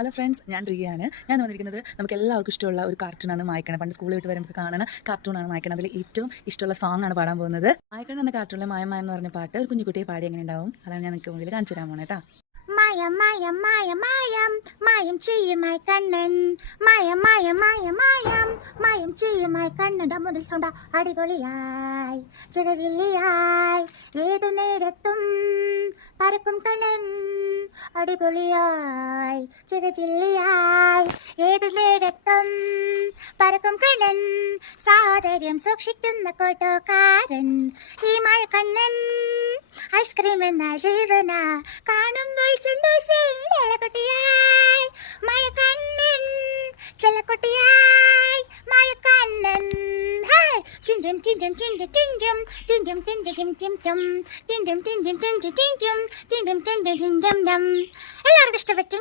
Hello friends, ഞാൻ റിയയാണ്. ഞാൻ വന്നിരിക്കുന്നത് നമുക്ക് എല്ലാവർക്കും ഇഷ്ടമുള്ള ഒരു കാർട്ടൂണാണ് മായ്ക്കണം. പണ്ട് സ്കൂളിൽ വിട്ട് വരുമ്പോൾ കാണുന്ന കാർട്ടൂണാണ് മായ്ക്കണം. അതിൽ ഏറ്റവും ഇഷ്ടമുള്ള സോങ് ആണ് പാടാൻ പോകുന്നത്. മായ്ക്കണം എന്ന കാർട്ടൂണിലെ മായം മായം എന്ന് പറഞ്ഞ പാട്ട് ഒരു കുഞ്ഞുകുട്ടിയെ പാടി എങ്ങനെ ഉണ്ടാവും, അതാണ് ഞാൻ നിങ്ങൾക്ക് മുമ്പിൽ കാണിച്ചു തരാൻ പോണേ കേട്ടോ. മായം മായം മായം മായം മായം ചെയ്യുമായി കണ്ണൻ, മായം മായം മായം മായം മായം ചെയ്യുമായി കണ്ണൻ. മുതൽ സൗണ്ട അടിപൊളിയായി ചിരചില്ലിയായി ഏതു നേരത്തും പറക്കും കണ്ണൻ, അടിപൊളിയായി ചിരചില്ലിയായി ഏതു നേരത്തും പറക്കും കണ്ണൻ, സാഹചര്യം സൂക്ഷിക്കുന്ന കോട്ടോക്കാരൻ ഈ മായ കണ്ണൻ. ഐസ്ക്രീം എന്നാൽ ജീവന കാണുമ്പോൾ സന്തോഷം, ചെല്ലക്കുട്ടിയായി മായ കണ്ണൻ, ചെല്ലക്കുട്ടിയായി മായ കണ്ണൻ. ചിഞ്ചം ചിഞ്ചം ചിഞ്ചം ചിഞ്ചം ചിഞ്ചം ചിഞ്ചം ചിഞ്ചം ചിഞ്ചം ചിഞ്ചം ചിഞ്ചം ചിഞ്ചം ചിഞ്ചം ചിഞ്ചം ചിഞ്ചം ചിഞ്ചം. എല്ലാവർക്കും ഇഷ്ടപ്പെട്ടു.